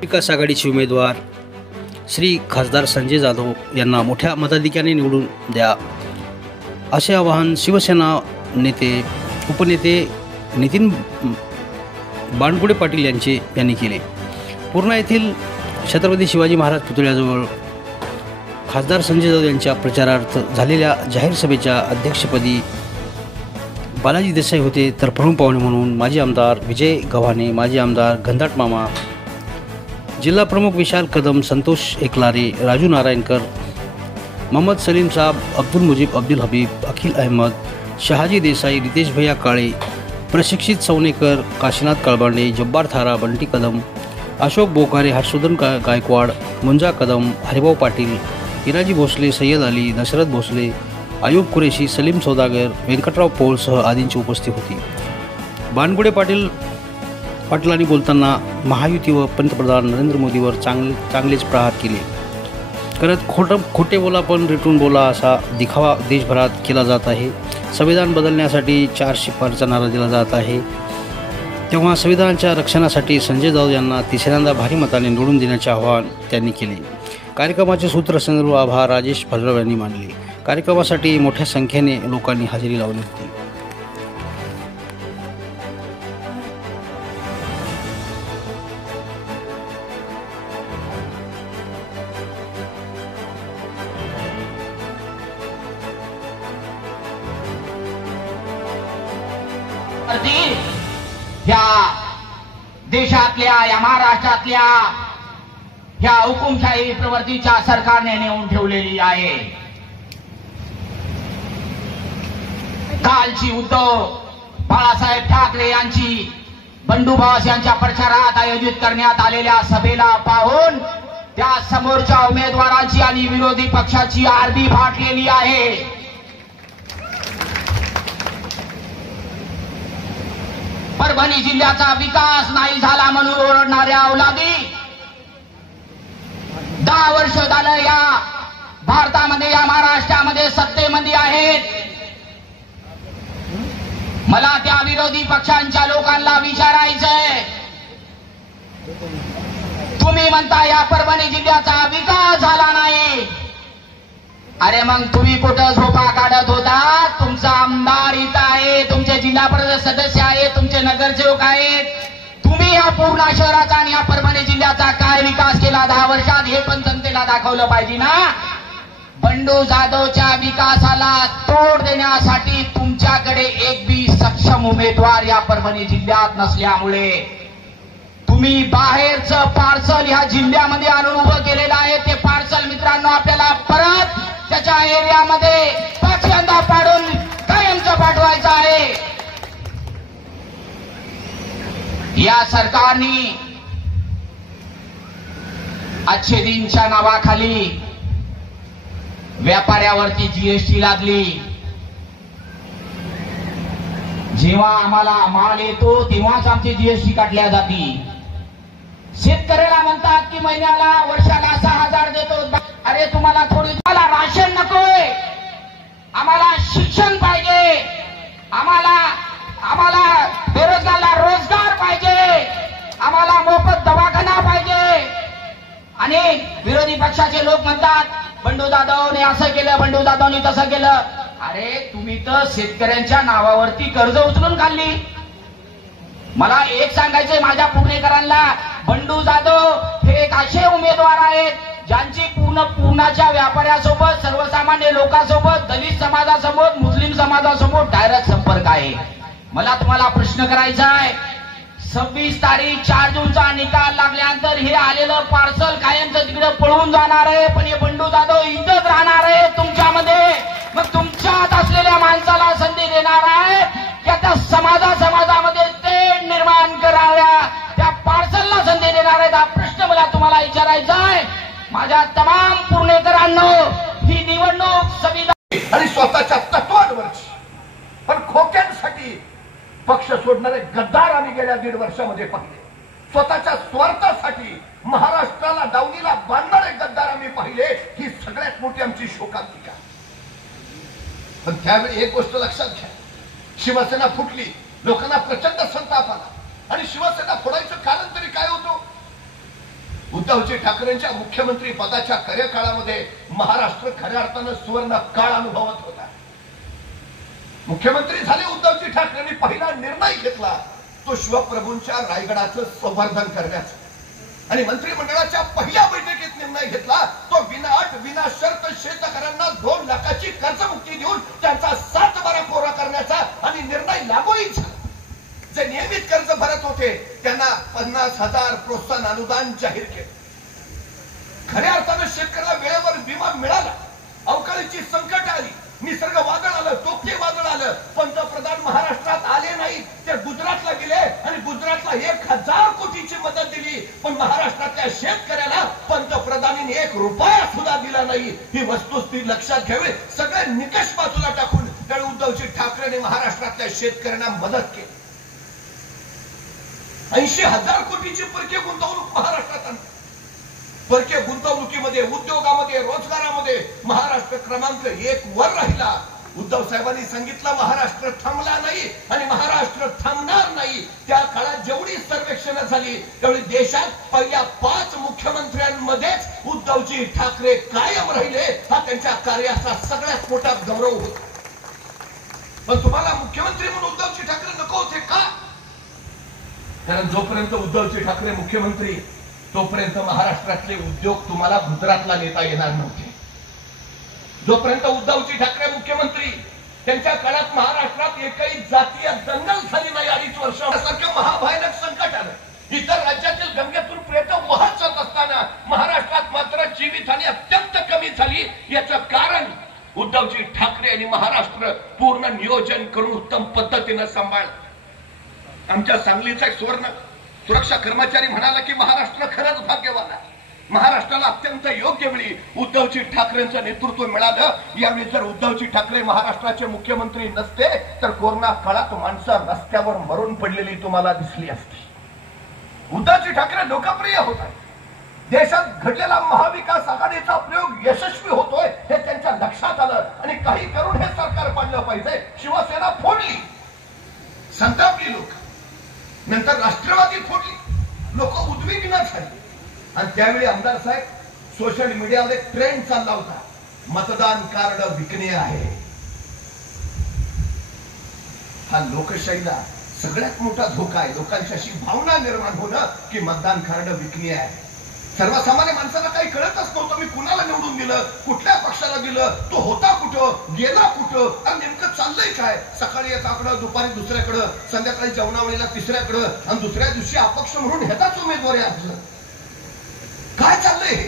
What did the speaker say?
विकास आघाडीचे उमेदवार श्री खासदार संजय जाधव यांना मोठ्या मताधिक्याने निवडून द्या असे आवाहन शिवसेना नेते उपनेते नितीन बानकुडे पाटील यांनी केले। पूर्णा येथील छत्रपती शिवाजी महाराज पुतळ्याजवळ खासदार संजय जाधव यांच्या प्रचारार्थ झालेल्या जाहीर सभेच्या अध्यक्षपदी बालाजी देसाई होते, तर प्रमुख पाहुणे म्हणून माजी आमदार विजय गव्हाणे, माजी आमदार घनदाट मामा, जिल्हा प्रमुख विशाल कदम, संतोष एकलारे, राजू नारायणकर, मोहम्मद सलीम साहब, अब्दुल मुजीब, अब्दुल हबीब, अखिल अहमद, शहाजी देसाई, रितेश भैया काळे, प्रशिक्षित सवनेकर, काशीनाथ कळबांडे, जब्बार थारा, बंटी कदम, अशोक बोकारे, हर्षवर्धन गायकवाड, मुंजा कदम, हरिभाऊ पाटील, हिराजी भोसले, सय्यद अली, दशरथ भोसले, आयुब कुरेशी, सलीम सौदागर, व्यंकटराव पोळसह आदींची उपस्थिती होती। बानकुडे पाटलांनी बोलताना महायुती व पंतप्रधान नरेंद्र मोदीवर चांगलेच प्रहार केले, करत खोटे बोला पण रेटून बोला असा दिखावा देशभरात केला जात आहे। संविधान बदलण्यासाठी 4 शिफारचा नारा दिला जात आहे, तेव्हा संविधानाच्या रक्षणासाठी संजय जाधव यांना तिसऱ्यांदा भारी मताने निवडून देण्याचे आवाहन त्यांनी केले। कार्यक्रमाचे सूत्रसंचालन आभार राजेश भद्रव यांनी मानले। कार्यक्रमासाठी मोठ्या संख्येने लोकांनी हजेरी लावली होती। ह्या देशातल्या या महाराष्ट्रातल्या ह्या हुकुमशाही प्रवृत्तीच्या सरकारने नेऊन ठेवलेली आहे। कालची उद्धव बाळासाहेब ठाकरे यांची बंडूभास यांच्या प्रचारात आयोजित करण्यात आलेल्या सभेला पाहून त्या समोरच्या उमेदवाराची आणि विरोधी पक्षाची आरती फाटलेली आहे। परभणी जिल्ह्याचा विकास नाही झाला म्हणून ओरडणाऱ्या औलादी 10 वर्ष झालं या भारतामध्ये या महाराष्ट्रामध्ये सत्तेमध्ये आहेत। मला त्या विरोधी पक्षांच्या लोकांना विचारायचंय, तुम्ही म्हणता या परभणी जिल्ह्याचा विकास झाला नाही, अरे मग तुम्ही कुठं झोपा काढत होता? तुमचा आमदार इथं आहे, तुमचे जिल्हा परिषद सदस्य आहेत, तुमचे नगरसेवक आहेत, तुम्ही या पूर्णा शहराचा आणि या परभणी जिल्ह्याचा काय विकास केला 10 वर्षात हे पण जनतेला दाखवलं पाहिजे ना। बंडू जाधवच्या विकासाला तोड देण्यासाठी तुमच्याकडे एक बी सक्षम उमेदवार या परभणी जिल्ह्यात नसल्यामुळे तुम्ही बाहेरचं पार्सल ह्या जिल्ह्यामध्ये आणून उभं केलेलं आहे। ते पार्सल मित्रांनो आपल्याला परत त्याच्या एरियामध्ये पाचव्यांदा पाडून कायमचं पाठवायचं आहे। या सरकारने अच्छे दिनच्या नावाखाली व्यापाऱ्यावरती जीएसटी लादली। जेव्हा आम्हाला माल येतो तेव्हाच आमची जीएसटी काढल्या जाते। शेतकऱ्याला म्हणतात की महिन्याला वर्षाला 6,000 देतो, अरे तुम्हाला थोडी राशन नकोय, आम्हाला शिक्षण पाहिजे, आम्हाला बेरोजगाराला रोजगार पाहिजे, आम्हाला मोफत दवाखाना पाहिजे। आणि विरोधी पक्षाचे लोक म्हणतात बंडू जाधवने असं केलं, बंडू जाधवने तसं केलं। अरे तुम्ही तर शेतकऱ्यांच्या नावावरती कर्ज उचलून खाल्ली। मला एक सांगायचंय माझ्या पुणेकरांना, बंडू जाधव हे एक असे उमेदवार आहेत ज्यांची पूर्णाच्या व्यापाऱ्यासोबत, सर्वसामान्य लोकांसोबत, दलित समाजासोबत, मुस्लिम समाजासोबत डायरेक्ट संपर्क आहे। मला तुम्हाला प्रश्न करायचा आहे, 26 तारीख 4 जूनचा निकाल लागल्यानंतर हे आलेलं पार्सल कायमचं तिकडे पळून जाणार आहे, पण हे बंडू जाधव इथंच राहणार आहे तुमच्यामध्ये। मग तुमच्यात असलेल्या माणसाला संधी देणार आहे की त्या समाजामध्ये तेढ निर्माण करणाऱ्या त्या पार्सलला संधी देणार आहेत? हा प्रश्न मला तुम्हाला विचारायचा आहे। माझ्या तमाम पुणेकरांनो, ही निवडणूक संविधान आणि स्वतःच्या तत्वांवरची पण खोक्यांसाठी पक्ष सोडणारे गद्दार आम्ही गेल्या 1.5 वर्षामध्ये पाहिले। स्वतःच्या स्वार्थासाठी महाराष्ट्राला दावणीला बांधणारे गद्दार आम्ही पाहिले। ही सगळ्यात मोठी आमची शोकांतिका। पण त्यावेळी एक गोष्ट लक्षात घ्या, शिवसेना फुटली, लोकांना प्रचंड संताप आला आणि शिवसेना फोडायचं कारण तरी काय होतं? उद्धवजी ठाकरेंच्या मुख्यमंत्री पदाच्या कार्यकाळामध्ये महाराष्ट्र खऱ्या अर्थानं सुवर्ण काळ अनुभवत होता. मुख्यमंत्री झाले उद्धवजी ठाकरेंनी पहिला निर्णय घेतला तो शिवप्रभूंच्या रायगडाचं संवर्धन करण्याचा. आणि मंत्रिमंडळाच्या पहिल्या बैठकीत निर्णय घेतला तो विनाअट विनाशर्त शेतकऱ्यांना 2 लाखाची कर्जमुक्ती देऊन त्यांचा 7/12 कोरा करण्याचा. आणि निर्णय लागूही झाला. जे नियमित कर्ज भरत होते त्यांना 50,000 प्रोत्साहन अनुदान जाहीर केले. खऱ्या अर्थानं शेतकऱ्याला वेळेवर विमा मिळाला. अवकाळीची संकट आली, निसर्ग वादळ आलं, टोके वादळ आलं, पंतप्रधान महाराष्ट्रात आले नाही, ते गुजरातला गेले आणि गुजरातला 1,000 कोटीची मदत दिली. पण महाराष्ट्रातल्या शेतकऱ्याला पंतप्रधानांनी 1 रुपया सुद्धा दिला नाही. ही वस्तुस्थिती लक्षात घ्यावी. सगळे निकष बाजूला टाकून त्यावेळी उद्धवजी ठाकरेंनी महाराष्ट्रातल्या शेतकऱ्यांना मदत केली. 80,000 कोटीची परकीय गुंतवणूक महाराष्ट्रात आणली. परकीय गुंतवणुकीमध्ये, उद्योगामध्ये, रोजगारामध्ये महाराष्ट्र क्रमांक 1 वर राहिला. उद्धव साहेबांनी सांगितलं महाराष्ट्र थांबला नाही आणि महाराष्ट्र थांबणार नाही. त्या काळात जेवढी सर्वेक्षण झाली तेवढी देशात पहिल्या 5 मुख्यमंत्र्यांमध्येच उद्धवजी ठाकरे कायम राहिले. हा त्यांच्या कार्याचा सगळ्यात मोठा गौरव होता. पण तुम्हाला मुख्यमंत्री म्हणून उद्धवजी ठाकरे नको होते का? कारण जोपर्यंत उद्धवजी ठाकरे मुख्यमंत्री तोपर्यंत महाराष्ट्रातले उद्योग तुम्हाला गुजरातला नेता येणार नव्हते. जोपर्यंत उद्धवजी ठाकरे मुख्यमंत्री त्यांच्या काळात महाराष्ट्रात एकही जातीय दंगल झाली नाही. 2.5 वर्षासारखं महाभयानक संकट आलं. इतर राज्यातील गंगेतून पर्यटन वाहत जात असताना महाराष्ट्रात मात्र जीवितहानी अत्यंत कमी झाली. याचं कारण उद्धवजी ठाकरे आणि महाराष्ट्र पूर्ण नियोजन करून उत्तम पद्धतीनं सांभाळलं. आमच्या सांगलीचा एक सुवर्ण सुरक्षा कर्मचारी म्हणाला की महाराष्ट्र खरंच भाग्यवान आहे. महाराष्ट्राला अत्यंत योग्य वेळी उद्धवजी ठाकरेंचं नेतृत्व मिळालं. यावेळी जर उद्धवजी ठाकरे महाराष्ट्राचे मुख्यमंत्री नसते तर कोरोना काळात माणसं रस्त्यावर मरून पडलेली तुम्हाला दिसली असती. उद्धवजी ठाकरे लोकप्रिय होत आहेत. देशात घडलेला महाविकास आघाडीचा प्रयोग यशस्वी होतोय हे त्यांच्या लक्षात आलं आणि काही करून हे सरकार पाडलं पाहिजे. शिवसेना फोडली, संतापली लोक. नंतर राष्ट्रवादी फोडली, लोक उद्विग्न झाली. आणि त्यावेळी आमदार साहेब सोशल मीडियावर एक ट्रेंड चालला होता, मतदान कार्ड विकणे आहे. हा लोकशाहीला सगळ्यात मोठा धोका आहे. लोकांची अशी भावना निर्माण होणं की मतदान कार्ड विकणे आहे. सर्वसामान्य माणसाला काही कळतच नव्हतं मी कुणाला निवडून दिलं, कुठल्या पक्षाला दिलं, तो होता कुठं, गेला कुठं, आणि नेमकं चाललंय काय. सकाळी एकाकडं, दुपारी दुसऱ्याकडं, संध्याकाळी जेवणावेळेला तिसऱ्याकडं आणि दुसऱ्या दिवशी अपक्ष म्हणून ह्याचाच उमेदवार आहे. काय चाललंय?